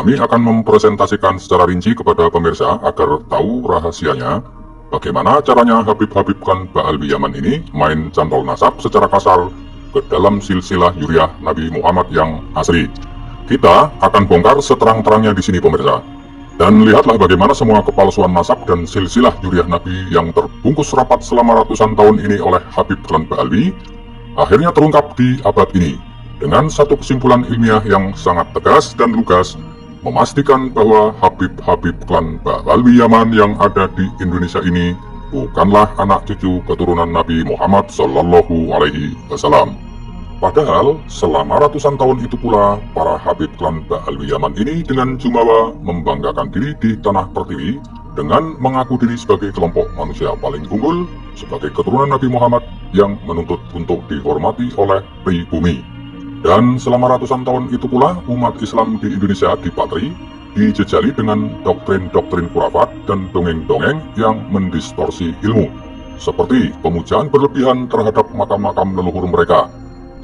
kami akan mempresentasikan secara rinci kepada pemirsa agar tahu rahasianya bagaimana caranya Habib-Habib klan Ba'alwi Yaman ini main cantol nasab secara kasar ke dalam silsilah Zuriyah Nabi Muhammad yang asli. Kita akan bongkar seterang-terangnya di sini pemirsa. Dan lihatlah bagaimana semua kepalsuan nasab dan silsilah Zuriyah Nabi yang terbungkus rapat selama ratusan tahun ini oleh Habib klan Ba'alwi akhirnya terungkap di abad ini dengan satu kesimpulan ilmiah yang sangat tegas dan lugas, memastikan bahwa Habib-Habib klan Ba'alwi Yaman yang ada di Indonesia ini bukanlah anak cucu keturunan Nabi Muhammad Sallallahu Alaihi Wasallam. Padahal selama ratusan tahun itu pula para Habib klan Ba'alwi Yaman ini dengan jumawa membanggakan diri di tanah pertiwi dengan mengaku diri sebagai kelompok manusia paling unggul sebagai keturunan Nabi Muhammad yang menuntut untuk dihormati oleh pribumi. Dan selama ratusan tahun itu pula umat Islam di Indonesia dipatri, dijejali dengan doktrin-doktrin khurafat dan dongeng-dongeng yang mendistorsi ilmu, seperti pemujaan berlebihan terhadap makam-makam leluhur mereka.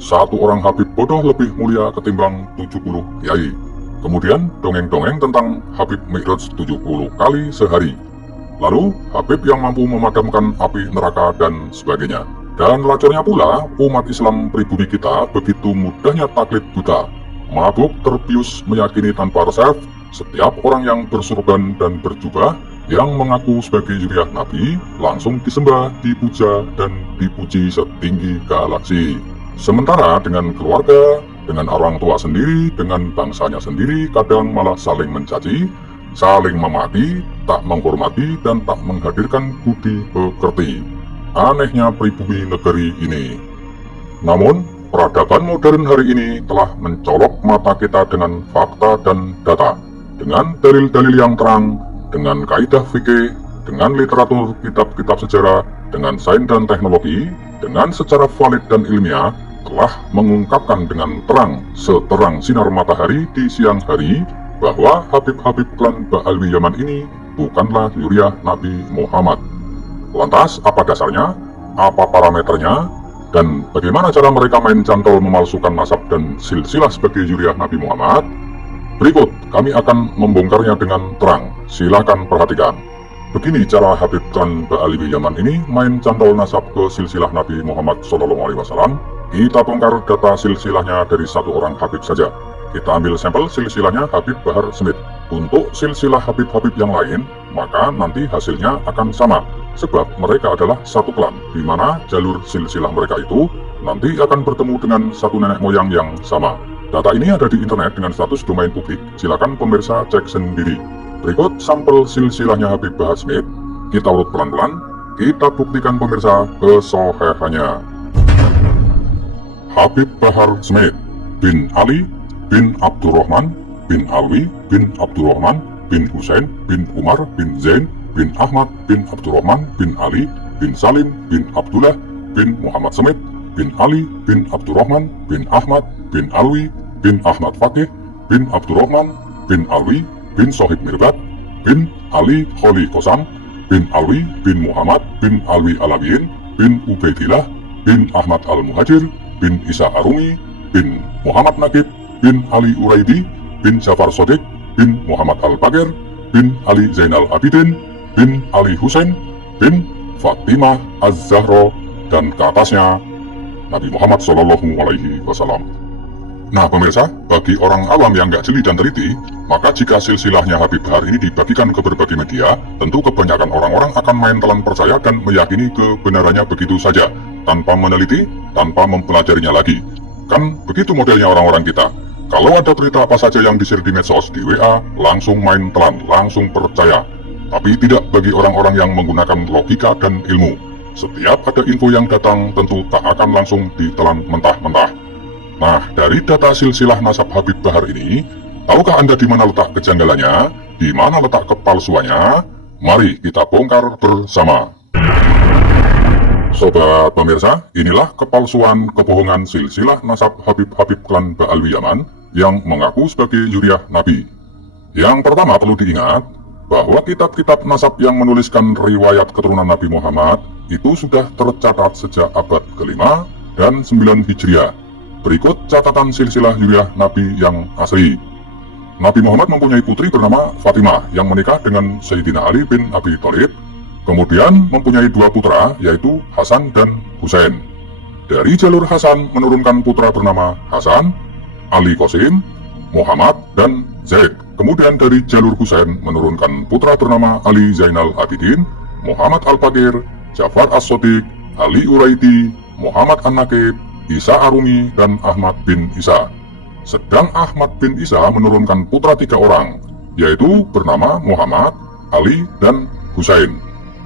Satu orang Habib bodoh lebih mulia ketimbang 70 kiai. Kemudian dongeng-dongeng tentang Habib Mi'raj 70 kali sehari. Lalu Habib yang mampu memadamkan api neraka dan sebagainya. Dan lacornya pula, umat Islam pribumi kita begitu mudahnya taklid buta, mabuk terbius meyakini tanpa resep setiap orang yang bersurban dan berjubah yang mengaku sebagai Zuriyah Nabi langsung disembah, dipuja, dan dipuji setinggi galaksi. Sementara dengan keluarga, dengan orang tua sendiri, dengan bangsanya sendiri kadang malah saling mencaci, saling memaki, tak menghormati, dan tak menghadirkan budi pekerti. Anehnya pribumi negeri ini. Namun, peradaban modern hari ini telah mencolok mata kita dengan fakta dan data, dengan dalil-dalil yang terang, dengan kaidah fikih, dengan literatur kitab-kitab sejarah, dengan sains dan teknologi, dengan secara valid dan ilmiah, telah mengungkapkan dengan terang seterang sinar matahari di siang hari bahwa Habib-Habib klan Ba'alwi Yaman ini bukanlah Zuriyah Nabi Muhammad. Lantas, apa dasarnya? Apa parameternya? Dan bagaimana cara mereka main cantol memalsukan nasab dan silsilah sebagai Zuriyah Nabi Muhammad? Berikut, kami akan membongkarnya dengan terang. Silahkan perhatikan. Begini cara Habib klan Ba'alwi Yaman ini main cantol nasab ke silsilah Nabi Muhammad SAW. Kita bongkar data silsilahnya dari satu orang Habib saja. Kita ambil sampel silsilahnya Habib Bahar Smith. Untuk silsilah Habib-Habib yang lain, maka nanti hasilnya akan sama, sebab mereka adalah satu klan, di mana jalur silsilah mereka itu nanti akan bertemu dengan satu nenek moyang yang sama. Data ini ada di internet dengan status domain publik, silakan pemirsa cek sendiri. Berikut sampel silsilahnya Habib Bahar Smith, kita urut pelan-pelan, kita buktikan pemirsa kesohihannya. Habib Bahar Smith bin Ali bin Abdurrahman bin Alwi bin Abdurrahman bin Husain bin Umar bin Zain bin Ahmad bin Abdurrahman bin Ali bin Salim bin Abdullah bin Muhammad Smith bin Ali bin Abdurrahman bin Ahmad bin Alwi bin Ahmad Fakih bin Abdurrahman bin Alwi bin Sohib Mirbat bin Ali Kholi Kosam bin Alwi bin Muhammad bin Alwi Alawiyin bin Ubaidillah bin Ahmad Al-Muhajir bin Isa Arumi bin Muhammad Naqib bin Ali Uraidi bin Jafar Sodik bin Muhammad Al-Bagir bin Ali Zainal Abidin bin Ali Husain bin Fatimah Az-Zahra dan ke atasnya Nabi Muhammad Sallallahu Alaihi Wasallam. Nah pemirsa, bagi orang awam yang nggak jeli dan teliti, maka jika silsilahnya Habib Bahar ini dibagikan ke berbagai media, tentu kebanyakan orang-orang akan main telan percaya dan meyakini kebenarannya begitu saja, tanpa meneliti, tanpa mempelajarinya lagi. Kan begitu modelnya orang-orang kita. Kalau ada berita apa saja yang di-share di medsos, di WA, langsung main telan, langsung percaya. Tapi tidak bagi orang-orang yang menggunakan logika dan ilmu. Setiap ada info yang datang tentu tak akan langsung ditelan mentah-mentah. Nah, dari data silsilah nasab Habib Bahar ini, tahukah Anda di mana letak kejanggalannya? Di mana letak kepalsuannya? Mari kita bongkar bersama. Sobat pemirsa, inilah kepalsuan kebohongan silsilah nasab Habib-Habib klan Ba'alwi Yaman yang mengaku sebagai Zuriyah Nabi. Yang pertama perlu diingat bahwa kitab-kitab nasab yang menuliskan riwayat keturunan Nabi Muhammad itu sudah tercatat sejak abad ke-5 dan 9 Hijriah. Berikut catatan silsilah Zuriyah Nabi yang asli. Nabi Muhammad mempunyai putri bernama Fatimah yang menikah dengan Sayyidina Ali bin Abi Thalib, kemudian mempunyai dua putra yaitu Hasan dan Husain. Dari jalur Hasan menurunkan putra bernama Hasan, Ali Qasim, Muhammad, dan Zaid. Kemudian dari jalur Husain menurunkan putra bernama Ali Zainal Abidin, Muhammad Al-Baqir, Ja'far As-Shadiq, Ali Uraidi, Muhammad An-Naqib, Isa Arumi, dan Ahmad bin Isa. Sedang Ahmad bin Isa menurunkan putra 3 orang, yaitu bernama Muhammad, Ali, dan Husain.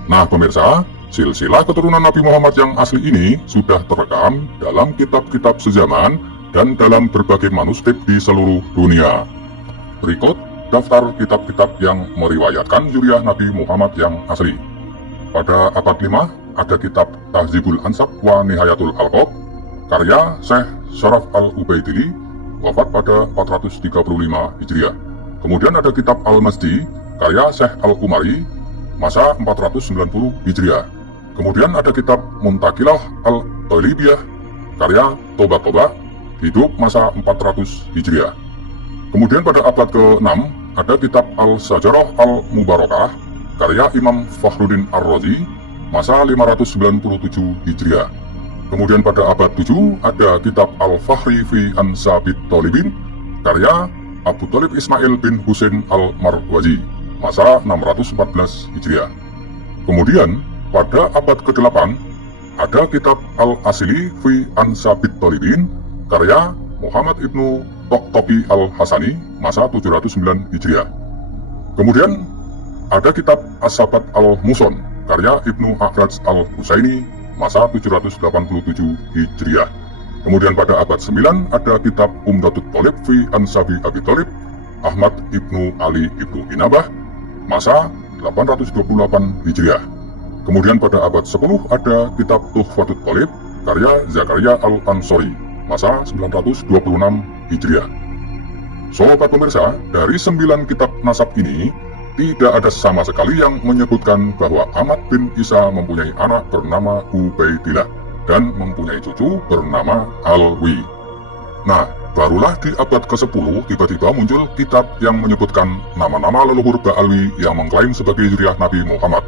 Nah pemirsa, silsilah keturunan Nabi Muhammad yang asli ini sudah terekam dalam kitab-kitab sezaman dan dalam berbagai manuskrip di seluruh dunia. Berikut daftar kitab-kitab yang meriwayatkan zuriat Nabi Muhammad yang asli. Pada abad 5 ada kitab Tahzibul Ansab wa Nihayatul Alqab, karya Syekh Syaraf Al-Ubaidili, wafat pada 435 Hijriah. Kemudian ada kitab Al-Masdi, karya Syekh Al-Umari, masa 490 Hijriah. Kemudian ada kitab Muntakilah Al-Talibiyah, karya Toba-Toba, hidup masa 400 Hijriah. Kemudian pada abad ke-6 ada kitab Al-Sajarah Al-Mubarakah, karya Imam Fakhruddin Ar-Razi, masa 597 Hijriah. Kemudian pada abad 7 ada kitab Al-Fakhri fi Ansabit Thalibin, karya Abu Thalib Ismail bin Husain Al-Marwazi, masa 614 Hijriah. Kemudian pada abad ke-8 ada kitab Al-Asili fi Ansabit Thalibin, karya Muhammad Ibnu Toqtoqi Al-Hasani, masa 709 Hijriah. Kemudian ada kitab As-Sabat Al-Muson, karya Ibnu A'raj Al-Husaini, masa 787 Hijriah. Kemudian pada abad 9 ada kitab Umdatut Thalib fi Ansabi Abi Thalib, Ahmad Ibnu Ali Ibnu Inabah, masa 828 Hijriah. Kemudian pada abad 10 ada kitab Tuhfatut Thalib, karya Zakaria Al-Ansori, masa 926 Hijriah. Sobat pemirsa, dari 9 kitab nasab ini, tidak ada sama sekali yang menyebutkan bahwa Ahmad bin Isa mempunyai anak bernama Ubaidillah dan mempunyai cucu bernama Alwi. Nah, barulah di abad ke-10 tiba-tiba muncul kitab yang menyebutkan nama-nama leluhur Ba'alwi yang mengklaim sebagai zuriat Nabi Muhammad.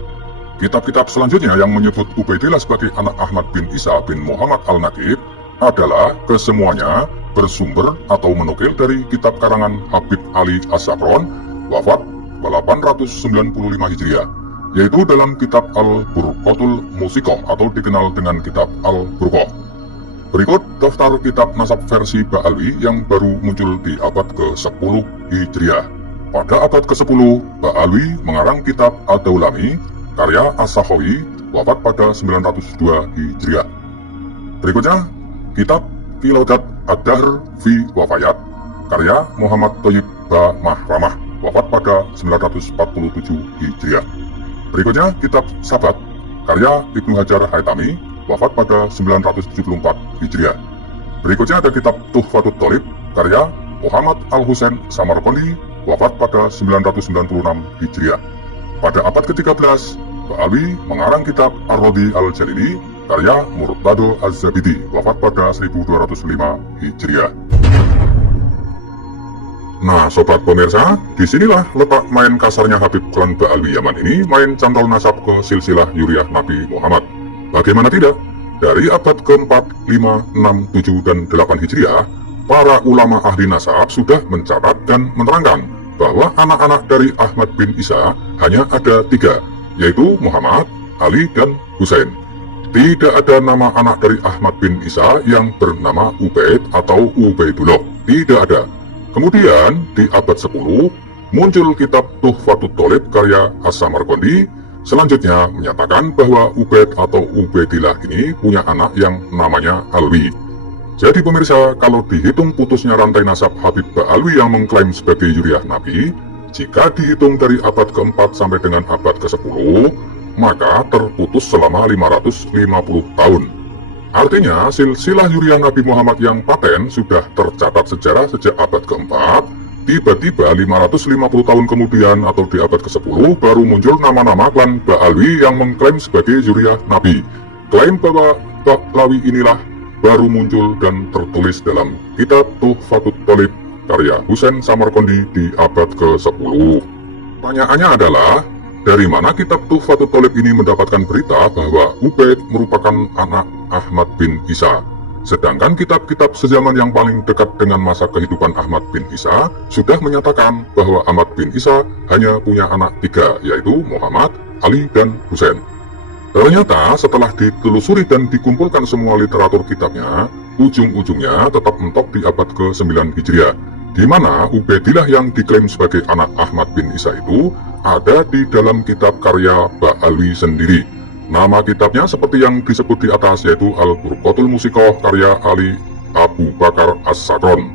Kitab-kitab selanjutnya yang menyebut Ubaidillah sebagai anak Ahmad bin Isa bin Muhammad Al-Naqib adalah kesemuanya bersumber atau menukil dari kitab karangan Habib Ali As-Safron, wafat 895 Hijriah, yaitu dalam kitab Al-Burqatul Musiqah atau dikenal dengan kitab Al-Burqah. Berikut daftar kitab nasab versi Ba'alwi yang baru muncul di abad ke-10 Hijriah. Pada abad ke-10, Ba'alwi mengarang kitab Ad-Daulami, karya As-Sakhawi, wafat pada 902 Hijriah. Berikutnya, kitab Filaudat Ad-Dahr fi Wafayat, karya Muhammad Thayyib Ba Mahramah, wafat pada 947 Hijriah. Berikutnya kitab Sabat, karya Ibnu Hajar Haytami, wafat pada 974 Hijriah. Berikutnya ada kitab Tuhfatut Thalib, karya Muhammad Al-Husain Samarqandi, wafat pada 996 Hijriah. Pada abad ke-13, Ba'alwi mengarang kitab Ar-Radi Al-Jalili, karya Murtado Az-Zabidi, wafat pada 1205 Hijriah. Nah sobat pemirsa, disinilah letak main kasarnya Habib klan Ba'alwi Yaman ini main cantol nasab ke silsilah zuriat Nabi Muhammad. Bagaimana tidak? Dari abad ke-4, 5, 6, 7, dan 8 Hijriah, para ulama ahli nasab sudah mencatat dan menerangkan bahwa anak-anak dari Ahmad bin Isa hanya ada 3, yaitu Muhammad, Ali, dan Husain. Tidak ada nama anak dari Ahmad bin Isa yang bernama Ubaid atau Ubaidullah. Tidak ada. Kemudian di abad 10 muncul kitab Tuhfatut Thalib karya As-Samarqandi, selanjutnya menyatakan bahwa Ubaid atau Ubaidillah ini punya anak yang namanya Alwi. Jadi pemirsa, kalau dihitung putusnya rantai nasab Habib Ba'alwi yang mengklaim sebagai zuriat Nabi, jika dihitung dari abad ke-4 sampai dengan abad ke-10, maka terputus selama 550 tahun. Artinya, silsilah zuriat Nabi Muhammad yang paten sudah tercatat sejarah sejak abad ke-4, tiba-tiba 550 tahun kemudian atau di abad ke-10 baru muncul nama-nama klan Ba'alwi yang mengklaim sebagai zuriat Nabi. Klaim bahwa Ba'alwi inilah baru muncul dan tertulis dalam kitab Tuhfatut Thalib karya Husain Samarkandi di abad ke-10. Pertanyaannya adalah, dari mana kitab Tuhfatul Thalib ini mendapatkan berita bahwa Ubaid merupakan anak Ahmad bin Isa? Sedangkan kitab-kitab sezaman yang paling dekat dengan masa kehidupan Ahmad bin Isa sudah menyatakan bahwa Ahmad bin Isa hanya punya anak 3, yaitu Muhammad, Ali, dan Husain. Ternyata setelah ditelusuri dan dikumpulkan semua literatur kitabnya, ujung-ujungnya tetap mentok di abad ke-9 Hijriah, di mana Ubaidillah yang diklaim sebagai anak Ahmad bin Isa itu ada di dalam kitab karya Ba'alwi sendiri. Nama kitabnya seperti yang disebut di atas, yaitu Al-Burqatul Musiqah karya Ali Abu Bakar As-Sakron.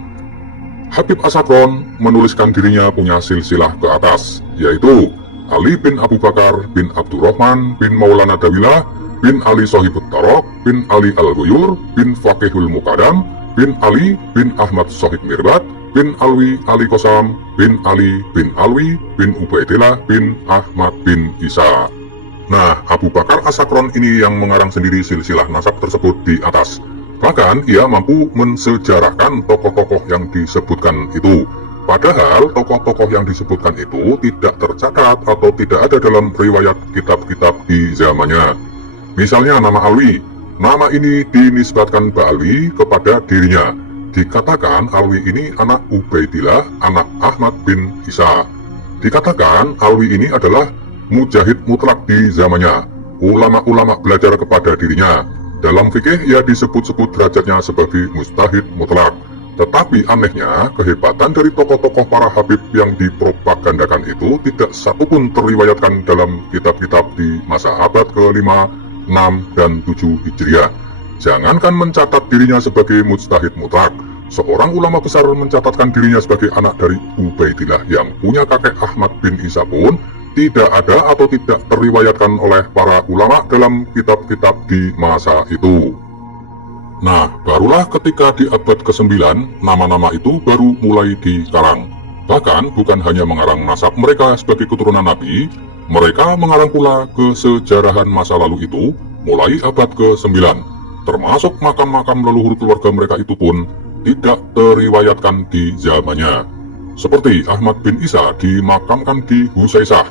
Habib As-Sakron menuliskan dirinya punya silsilah ke atas, yaitu Ali bin Abu Bakar bin Abdurrahman bin Maulana Dawilah bin Ali Sohibut Tarok bin Ali Al-Ghuyur bin Faqihul Muqaddam bin Ali bin Ahmad Sohib Mirbat bin Alwi Ali Qasam bin Ali bin Alwi bin Ubaidillah bin Ahmad bin Isa. Nah, Abu Bakar As-Sakron ini yang mengarang sendiri silsilah nasab tersebut di atas. Bahkan ia mampu mensejarahkan tokoh-tokoh yang disebutkan itu. Padahal tokoh-tokoh yang disebutkan itu tidak tercatat atau tidak ada dalam riwayat kitab-kitab di zamannya. Misalnya nama Alwi. Nama ini dinisbatkan Ba'alwi kepada dirinya. Dikatakan Alwi ini anak Ubaidillah, anak Ahmad bin Isa. Dikatakan Alwi ini adalah mujahid mutlak di zamannya. Ulama-ulama belajar kepada dirinya. Dalam fikih ia disebut-sebut derajatnya sebagai mustahid mutlak. Tetapi anehnya, kehebatan dari tokoh-tokoh para habib yang dipropagandakan itu tidak satupun terriwayatkan dalam kitab-kitab di masa abad ke-5, 6, dan 7 Hijriah. Jangankan mencatat dirinya sebagai mustahid mutlak, seorang ulama besar mencatatkan dirinya sebagai anak dari Ubaidillah yang punya kakek Ahmad bin Isa pun tidak ada atau tidak terriwayatkan oleh para ulama dalam kitab-kitab di masa itu. Nah, barulah ketika di abad ke-9, nama-nama itu baru mulai dikarang. Bahkan bukan hanya mengarang nasab mereka sebagai keturunan Nabi, mereka mengarang pula kesejarahan masa lalu itu mulai abad ke-9. Termasuk makam-makam leluhur keluarga mereka itu pun tidak terriwayatkan di zamannya. Seperti Ahmad bin Isa dimakamkan di Husaisah,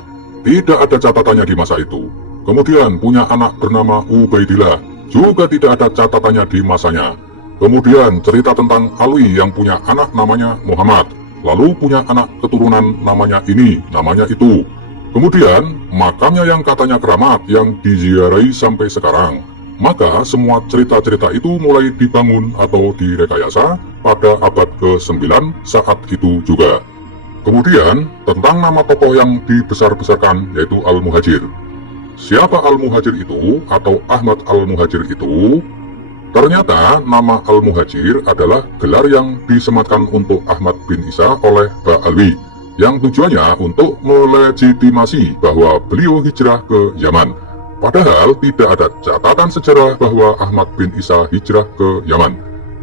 tidak ada catatannya di masa itu. Kemudian punya anak bernama Ubaidillah, juga tidak ada catatannya di masanya. Kemudian cerita tentang Alwi yang punya anak namanya Muhammad, lalu punya anak keturunan namanya ini, namanya itu. Kemudian makamnya yang katanya keramat yang diziarahi sampai sekarang. Maka semua cerita-cerita itu mulai dibangun atau direkayasa pada abad ke-9 saat itu juga. Kemudian tentang nama tokoh yang dibesar-besarkan, yaitu Al-Muhajir. Siapa Al-Muhajir itu atau Ahmad Al-Muhajir itu? Ternyata nama Al-Muhajir adalah gelar yang disematkan untuk Ahmad bin Isa oleh Ba'alwi, yang tujuannya untuk melegitimasi bahwa beliau hijrah ke Yaman. Padahal tidak ada catatan sejarah bahwa Ahmad bin Isa hijrah ke Yaman.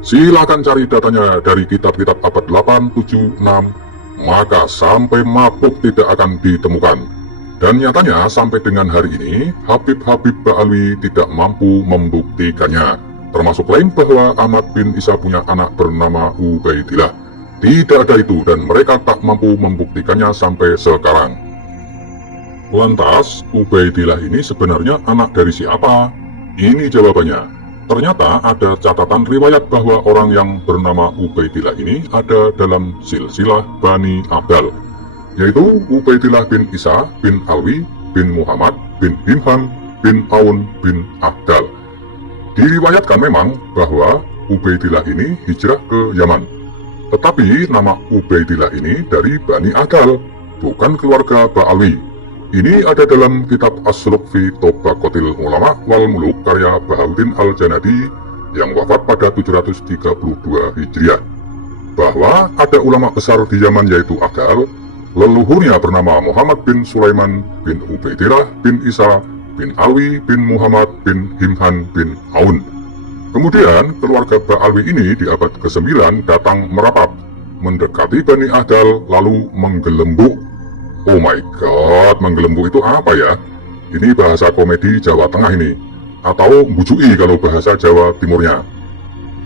Silakan cari datanya dari kitab-kitab abad 8, 7, 6, maka sampai mabuk tidak akan ditemukan. Dan nyatanya sampai dengan hari ini, Habib-Habib Ba'alwi tidak mampu membuktikannya. Termasuk klaim bahwa Ahmad bin Isa punya anak bernama Ubaidillah. Tidak ada itu dan mereka tak mampu membuktikannya sampai sekarang. Lantas, Ubaidillah ini sebenarnya anak dari siapa? Ini jawabannya. Ternyata ada catatan riwayat bahwa orang yang bernama Ubaidillah ini ada dalam silsilah Bani Abdal, yaitu Ubaidillah bin Isa bin Alwi bin Muhammad bin Himhan bin Aun bin Abdal. Diriwayatkan memang bahwa Ubaidillah ini hijrah ke Yaman. Tetapi nama Ubaidillah ini dari Bani Abdal, bukan keluarga Ba'alwi. Ini ada dalam kitab As-Suluk fi Tobaqotil Ulama wal Muluk karya Bahauddin Al-Janadi yang wafat pada 732 Hijriah. Bahwa ada ulama besar di Yaman yaitu Abdal, leluhurnya bernama Muhammad bin Sulaiman bin Ubaidillah bin Isa bin Alwi bin Muhammad bin Himhan bin Aun. Kemudian keluarga Ba'alwi ini di abad ke-9 datang merapat, mendekati Bani Abdal lalu menggelembuk. Oh my god, menggelembuk itu apa ya? Ini bahasa komedi Jawa Tengah ini, atau mbujui kalau bahasa Jawa Timurnya.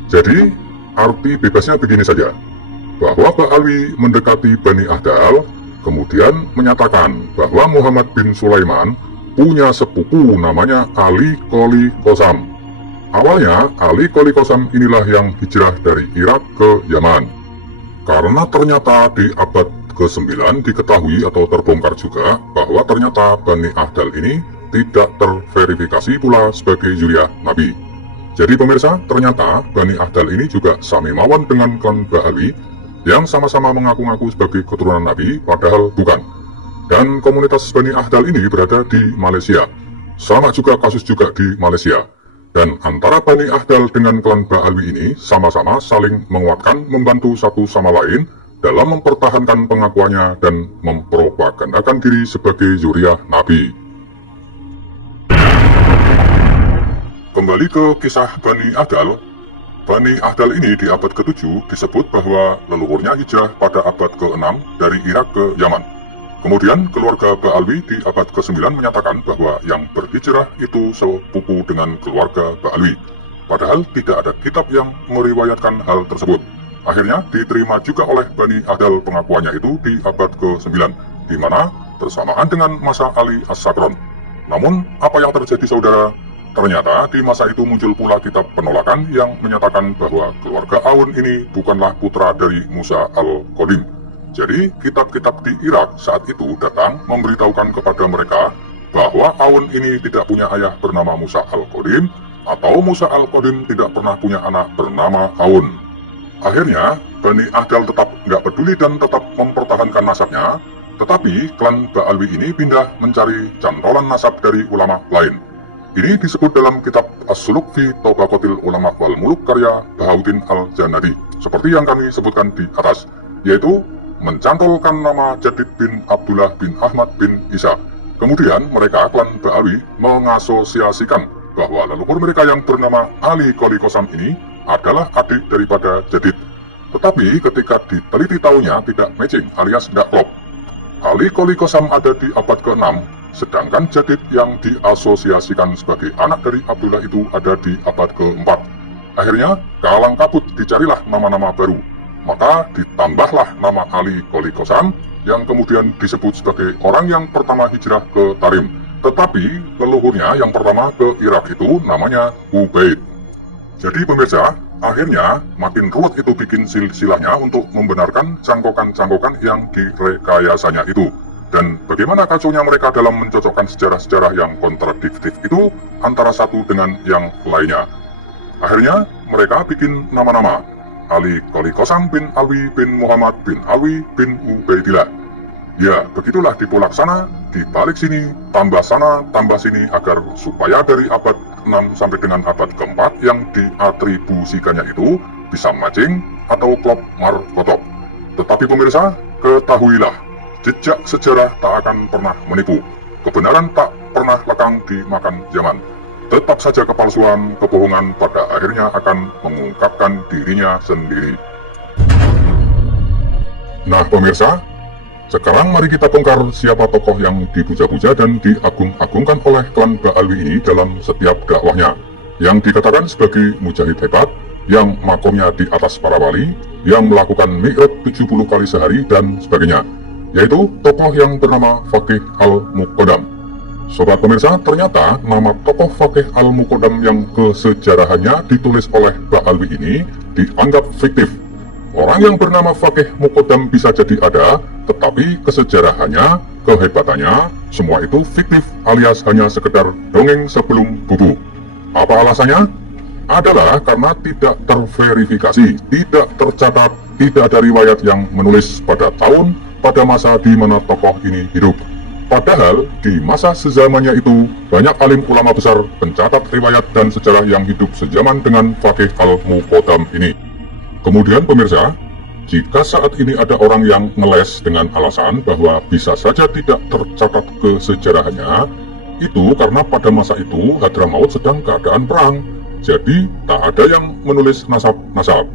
Jadi, arti bebasnya begini saja. bahwa Ba'alwi mendekati Bani Ahdal, kemudian menyatakan bahwa Muhammad bin Sulaiman punya sepupu namanya Ali Qoli Qasam. Awalnya, Ali Qoli Qasam inilah yang hijrah dari Irak ke Yaman. Karena ternyata di abad ke-9 diketahui atau terbongkar juga bahwa ternyata Bani Ahdal ini tidak terverifikasi pula sebagai zuriat Nabi. Jadi pemirsa, ternyata Bani Ahdal ini juga samimawan dengan klan Ba'alwi yang sama-sama mengaku-ngaku sebagai keturunan Nabi, padahal bukan. Dan komunitas Bani Ahdal ini berada di Malaysia. Sama juga kasus juga di Malaysia. Dan antara Bani Ahdal dengan klan Ba'alwi ini sama-sama saling menguatkan, membantu satu sama lain dalam mempertahankan pengakuannya dan mempropagandakan diri sebagai zuriat Nabi. Kembali ke kisah Bani Ahdal. Bani Ahdal ini di abad ke-7 disebut bahwa leluhurnya hijrah pada abad ke-6 dari Irak ke Yaman. Kemudian keluarga Ba'alwi di abad ke-9 menyatakan bahwa yang berhijrah itu sepupu dengan keluarga Ba'alwi. Padahal tidak ada kitab yang meriwayatkan hal tersebut. Akhirnya diterima juga oleh Bani Ahdal pengakuannya itu di abad ke-9, di mana bersamaan dengan masa Ali As-Sakron. Namun apa yang terjadi saudara? Ternyata di masa itu muncul pula kitab penolakan yang menyatakan bahwa keluarga Aun ini bukanlah putra dari Musa Al-Qadim. Jadi kitab-kitab di Irak saat itu datang memberitahukan kepada mereka bahwa Aun ini tidak punya ayah bernama Musa Al-Qadim, atau Musa Al-Qadim tidak pernah punya anak bernama Aun. Akhirnya Bani Ahdal tetap nggak peduli dan tetap mempertahankan nasabnya, tetapi klan Ba'alwi ini pindah mencari cantolan nasab dari ulama lain. Ini disebut dalam kitab As-Suluk fi Tabaqatil Ulama wal Muluk karya Bahauddin Al-Janadi, seperti yang kami sebutkan di atas, yaitu mencantolkan nama Jadid bin Abdullah bin Ahmad bin Isa. Kemudian mereka, klan Ba'alwi, mengasosiasikan bahwa leluhur mereka yang bernama Ali Qoli Qasam ini adalah adik daripada Jadid. Tetapi ketika diteliti tahunnya tidak matching alias tidak klop. Ali Qoli Qasam ada di abad ke-6, sedangkan Jadid yang diasosiasikan sebagai anak dari Abdullah itu ada di abad ke-4. Akhirnya kalang kabut dicarilah nama-nama baru. Maka ditambahlah nama Ali Qoli Qasam yang kemudian disebut sebagai orang yang pertama hijrah ke Tarim. Tetapi leluhurnya yang pertama ke Irak itu namanya Ubaid. Jadi pemirsa, akhirnya makin ruwet itu bikin silsilahnya untuk membenarkan cangkokan-cangkokan yang direkayasanya itu. Dan bagaimana kacaunya mereka dalam mencocokkan sejarah-sejarah yang kontradiktif itu antara satu dengan yang lainnya. Akhirnya mereka bikin nama-nama. Ali Qoli Qasam bin Alwi bin Muhammad bin Alwi bin Ubaidillah. Ya, begitulah dipolak sana, dibalik sini, tambah sana, tambah sini agar supaya dari abad 6 sampai dengan abad ke-4 yang diatribusikannya itu bisa matching atau klop markotop. Tetapi pemirsa, ketahuilah, jejak sejarah tak akan pernah menipu. Kebenaran tak pernah lekang dimakan zaman. Tetap saja kepalsuan, kebohongan pada akhirnya akan mengungkapkan dirinya sendiri. Nah pemirsa, sekarang mari kita bongkar siapa tokoh yang dipuja-puja dan diagung-agungkan oleh klan Ba'alwi ini dalam setiap dakwahnya, yang dikatakan sebagai mujahid hebat, yang makomnya di atas para wali, yang melakukan mi'raj 70 kali sehari dan sebagainya, yaitu tokoh yang bernama Faqih Al-Muqaddam. Sobat pemirsa, ternyata nama tokoh Faqih Al-Muqaddam yang kesejarahannya ditulis oleh Ba'alwi ini dianggap fiktif. Orang yang bernama Faqih Muqaddam bisa jadi ada, tetapi kesejarahannya, kehebatannya, semua itu fiktif alias hanya sekedar dongeng sebelum bubu. Apa alasannya? Adalah karena tidak terverifikasi, tidak tercatat, tidak ada riwayat yang menulis pada tahun, pada masa di mana tokoh ini hidup. Padahal di masa sezamannya itu banyak alim ulama besar, pencatat riwayat dan sejarah yang hidup sejaman dengan Faqih Al-Muqaddam ini. Kemudian pemirsa, jika saat ini ada orang yang ngeles dengan alasan bahwa bisa saja tidak tercatat kesejarahannya, itu karena pada masa itu Hadramaut sedang keadaan perang, jadi tak ada yang menulis nasab-nasab.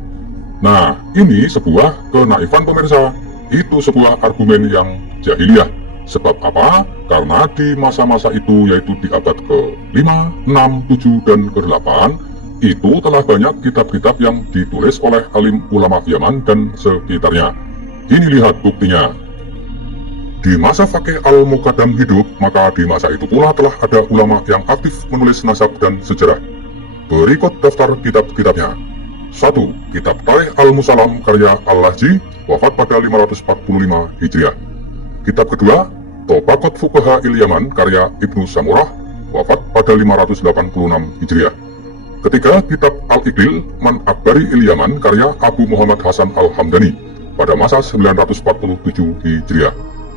Nah, ini sebuah kenaifan pemirsa, itu sebuah argumen yang jahiliyah. Sebab apa? Karena di masa-masa itu, yaitu di abad ke-5, 6, 7, dan ke-8, itu telah banyak kitab-kitab yang ditulis oleh alim ulama Yaman dan sekitarnya. Ini lihat buktinya. Di masa Faqih al-Muqaddam hidup, maka di masa itu pula telah ada ulama yang aktif menulis nasab dan sejarah. Berikut daftar kitab-kitabnya. 1. Kitab Tarikh Al-Musallam karya Al-Lahji, wafat pada 545 Hijriah. Kitab kedua, Tabaqat Fuqaha il-Yaman karya Ibnu Samurah, wafat pada 586 Hijriah. Ketiga, Kitab Al-Iqlil Man Akbari il-Yaman karya Abu Muhammad Hasan Al-Hamdani pada masa 947 Hijriah.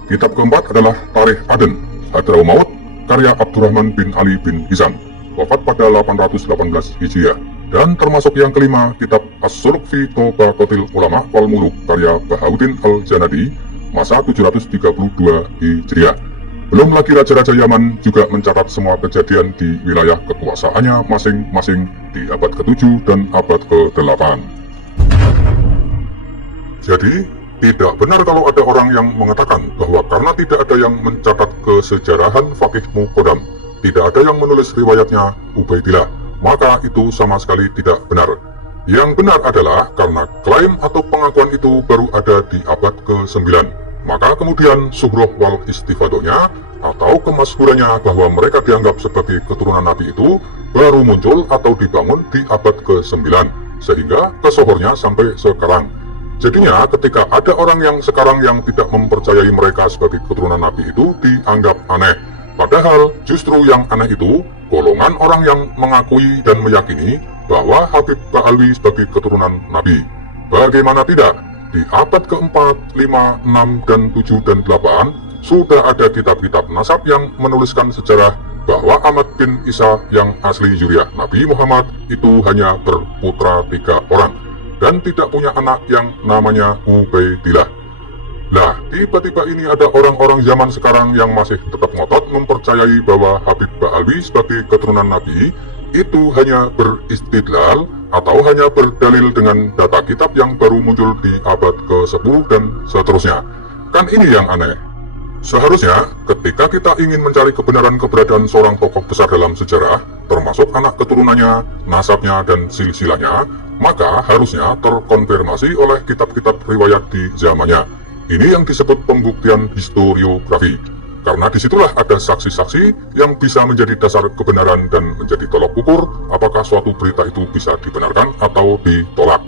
Kitab keempat adalah Tarikh Aden Hadramaut karya Abdurrahman bin Ali bin Hizam, wafat pada 818 Hijriah. Dan termasuk yang kelima, Kitab As-Suluk fi Tabaqatil Ulama wal Muluk karya Bahauddin Al-Janadi, masa 732 Hijriah. Belum lagi raja-raja Yaman juga mencatat semua kejadian di wilayah kekuasaannya masing-masing di abad ke-7 dan abad ke-8. Jadi, tidak benar kalau ada orang yang mengatakan bahwa karena tidak ada yang mencatat kesejarahan Faqih Muqaddam, tidak ada yang menulis riwayatnya Ubaidillah, maka itu sama sekali tidak benar. Yang benar adalah karena klaim atau pengakuan itu baru ada di abad ke-9, maka kemudian suhroh wal istifadohnya atau kemasyhurannya bahwa mereka dianggap sebagai keturunan Nabi itu baru muncul atau dibangun di abad ke-9, sehingga kesohornya sampai sekarang. Jadinya ketika ada orang yang sekarang yang tidak mempercayai mereka sebagai keturunan Nabi itu dianggap aneh. Padahal justru yang aneh itu golongan orang yang mengakui dan meyakini bahwa Habib Ba'alwi sebagai keturunan Nabi. Bagaimana tidak? Di abad ke-4, 5, 6, dan 7, dan 8 sudah ada kitab-kitab nasab yang menuliskan sejarah bahwa Ahmad bin Isa yang asli zuriyah Nabi Muhammad itu hanya berputra 3 orang dan tidak punya anak yang namanya Ubaidillah. Nah, tiba-tiba ini ada orang-orang zaman sekarang yang masih tetap ngotot mempercayai bahwa Habib Ba'alwi sebagai keturunan Nabi itu hanya beristidlal atau hanya berdalil dengan data kitab yang baru muncul di abad ke-10 dan seterusnya. Kan ini yang aneh. Seharusnya ketika kita ingin mencari kebenaran keberadaan seorang tokoh besar dalam sejarah, termasuk anak keturunannya, nasabnya, dan silsilahnya, maka harusnya terkonfirmasi oleh kitab-kitab riwayat di zamannya. Ini yang disebut pembuktian historiografi. Karena disitulah ada saksi-saksi yang bisa menjadi dasar kebenaran dan menjadi tolok ukur apakah suatu berita itu bisa dibenarkan atau ditolak.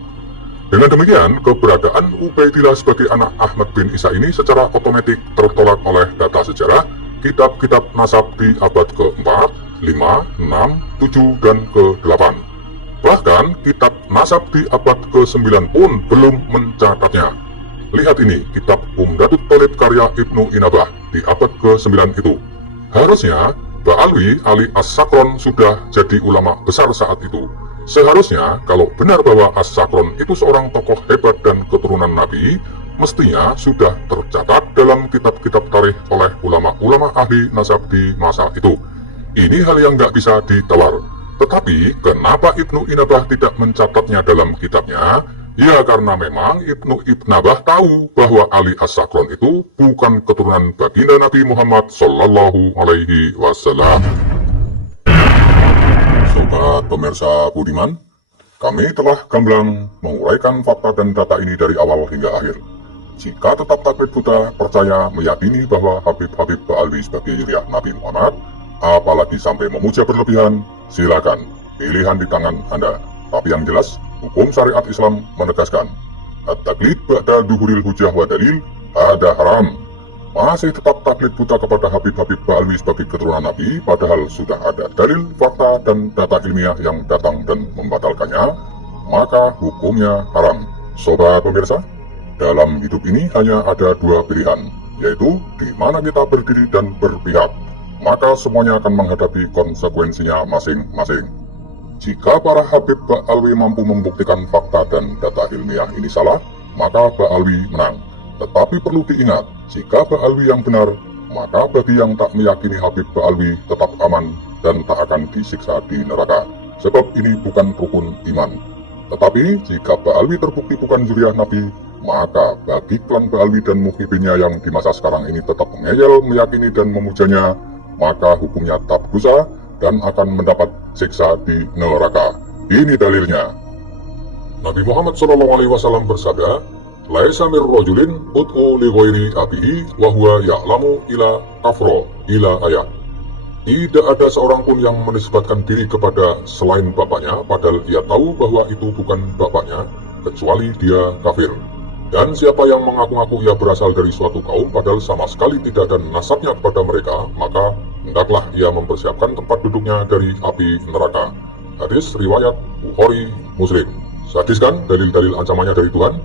Dengan demikian, keberadaan Ubaidillah sebagai anak Ahmad bin Isa ini secara otomatis tertolak oleh data sejarah, kitab-kitab nasab di abad ke-4, 5, 6, 7, dan ke-8. Bahkan, kitab nasab di abad ke-9 pun belum mencatatnya. Lihat ini, kitab Umdatut Thalib karya Ibnu Inabah di abad ke-9 itu. Harusnya, Ba'alwi Ali As-Sakron sudah jadi ulama besar saat itu. Seharusnya, kalau benar bahwa As-Sakron itu seorang tokoh hebat dan keturunan Nabi, mestinya sudah tercatat dalam kitab-kitab tarikh oleh ulama-ulama ahli nasab di masa itu. Ini hal yang nggak bisa ditawar. Tetapi, kenapa Ibnu Inabah tidak mencatatnya dalam kitabnya? Ya karena memang Ibnu Inabah tahu bahwa Ali As-Sakron itu bukan keturunan baginda Nabi Muhammad Sallallahu Alaihi Wasallam. Sobat pemirsa budiman, kami telah gamblang menguraikan fakta dan data ini dari awal hingga akhir. Jika tetap taklid buta, percaya, meyakini bahwa Habib-Habib Ba'alwi sebagai zuriyah Nabi Muhammad, apalagi sampai memuja berlebihan, silakan, pilihan di tangan Anda. Tapi yang jelas, hukum syariat Islam menegaskan, at-taklid ba'da duhuril hujah wa dalil, ada haram. Masih tetap taklid buta kepada Habib-Habib Ba'alwi sebagai keturunan Nabi, padahal sudah ada dalil, fakta, dan data ilmiah yang datang dan membatalkannya, maka hukumnya haram. Sobat pemirsa, dalam hidup ini hanya ada dua pilihan, yaitu di mana kita berdiri dan berpihak, maka semuanya akan menghadapi konsekuensinya masing-masing. Jika para Habib Ba'alwi mampu membuktikan fakta dan data ilmiah ini salah, maka Ba'alwi menang. Tetapi perlu diingat, jika Ba'alwi yang benar, maka bagi yang tak meyakini Habib Ba'alwi tetap aman dan tak akan disiksa di neraka, sebab ini bukan rukun iman. Tetapi jika Ba'alwi terbukti bukan zuriyah Nabi, maka bagi klan Ba'alwi dan muhibinnya yang di masa sekarang ini tetap mengeyel, meyakini dan memujanya, maka hukumnya tetap dosa dan akan mendapat siksa di neraka. Ini dalilnya. Nabi Muhammad SAW bersabda, "Laisa mir rajulin ud'u li ghairi abihi wa huwa ya'lamu ila kafro ila ayat." Tidak ada seorang pun yang menisbatkan diri kepada selain bapaknya, padahal ia tahu bahwa itu bukan bapaknya, kecuali dia kafir. Dan siapa yang mengaku-ngaku ia berasal dari suatu kaum, padahal sama sekali tidak ada nasabnya kepada mereka, maka hendaklah ia mempersiapkan tempat duduknya dari api neraka. Hadis riwayat Bukhari Muslim. Sadis kan dalil-dalil ancamannya dari Tuhan?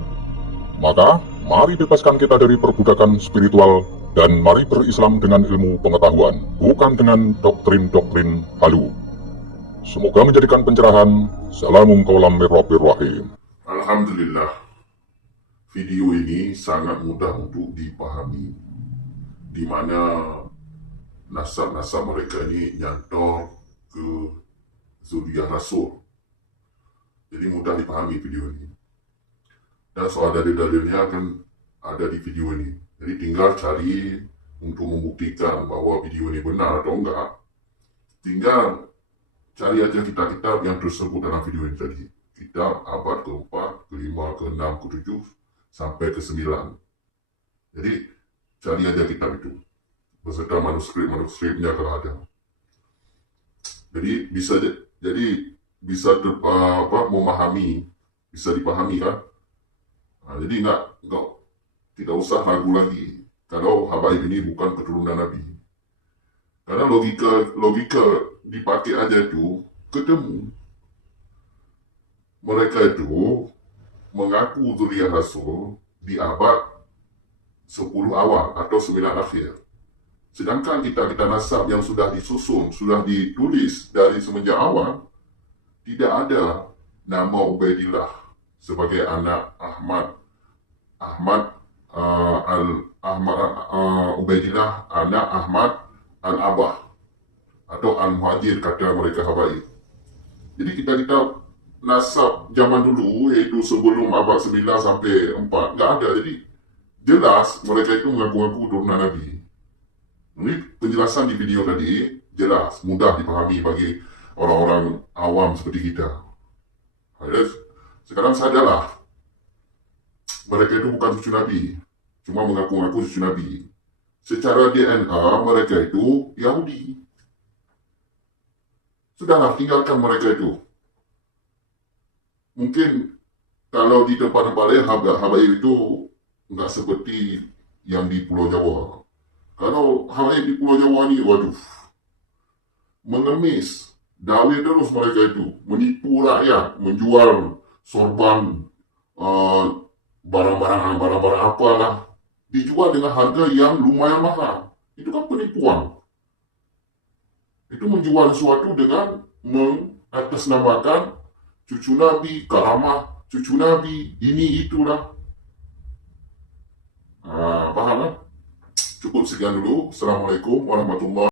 Maka, mari bebaskan kita dari perbudakan spiritual dan mari berislam dengan ilmu pengetahuan, bukan dengan doktrin-doktrin halu. Semoga menjadikan pencerahan. Salamun qaulam mir rabbir rahim. Alhamdulillah, video ini sangat mudah untuk dipahami, di mana nasab-nasab mereka ini nyantor ke zuriat Rasul. Jadi mudah dipahami video ini. Dan soal dalil-dalilnya akan ada di video ini. Jadi tinggal cari untuk membuktikan bahwa video ini benar atau enggak. Tinggal cari aja kitab-kitab yang tersebut dalam video ini tadi. Kitab abad ke-4, ke-5, ke-6, ke-7, sampai ke-9. Jadi cari aja kitab itu beserta manuskrip-manuskripnya kalau ada. Jadi bisa memahami, bisa dipahami kan. Jadi tidak usah ragu lagi kalau habaib ini bukan keturunan Nabi. Karena logika dipakai aja itu ketemu. Mereka itu mengaku zuriat Rasul di abad 10 awal atau 9 akhir. Sedangkan kitab-kitab nasab yang sudah disusun, sudah ditulis dari semenjak awal, tidak ada nama Ubaidillah sebagai anak Ubaidillah anak Ahmad al-Abah atau al-Muhajir kata mereka habaib. Jadi kitab-kitab nasab zaman dulu, yaitu sebelum abad 9 sampai 4, nggak ada. Jadi jelas mereka itu mengaku-ngaku turunan Nabi. Ini penjelasan di video tadi jelas, mudah dipahami bagi orang-orang awam seperti kita. Sekarang sadarlah, mereka itu bukan cucu Nabi, cuma mengaku-ngaku cucu Nabi. Secara DNA mereka itu Yahudi. Sudahlah, tinggalkan mereka itu. Mungkin kalau di tempat-tempat lain habaib itu nggak seperti yang di Pulau Jawa. Kalau habaib di Pulau Jawa ini, waduh, mengemis, dawai terus mereka itu, menipu rakyat, menjual sorban, barang-barang apalah, dijual dengan harga yang lumayan mahal. Itu kan penipuan. Itu menjual sesuatu dengan mengatasnamakan cucu Nabi, karamah cucu Nabi, ini itulah. Paham kan? Cukup sekian dulu. Assalamualaikum warahmatullahi wabarakatuh.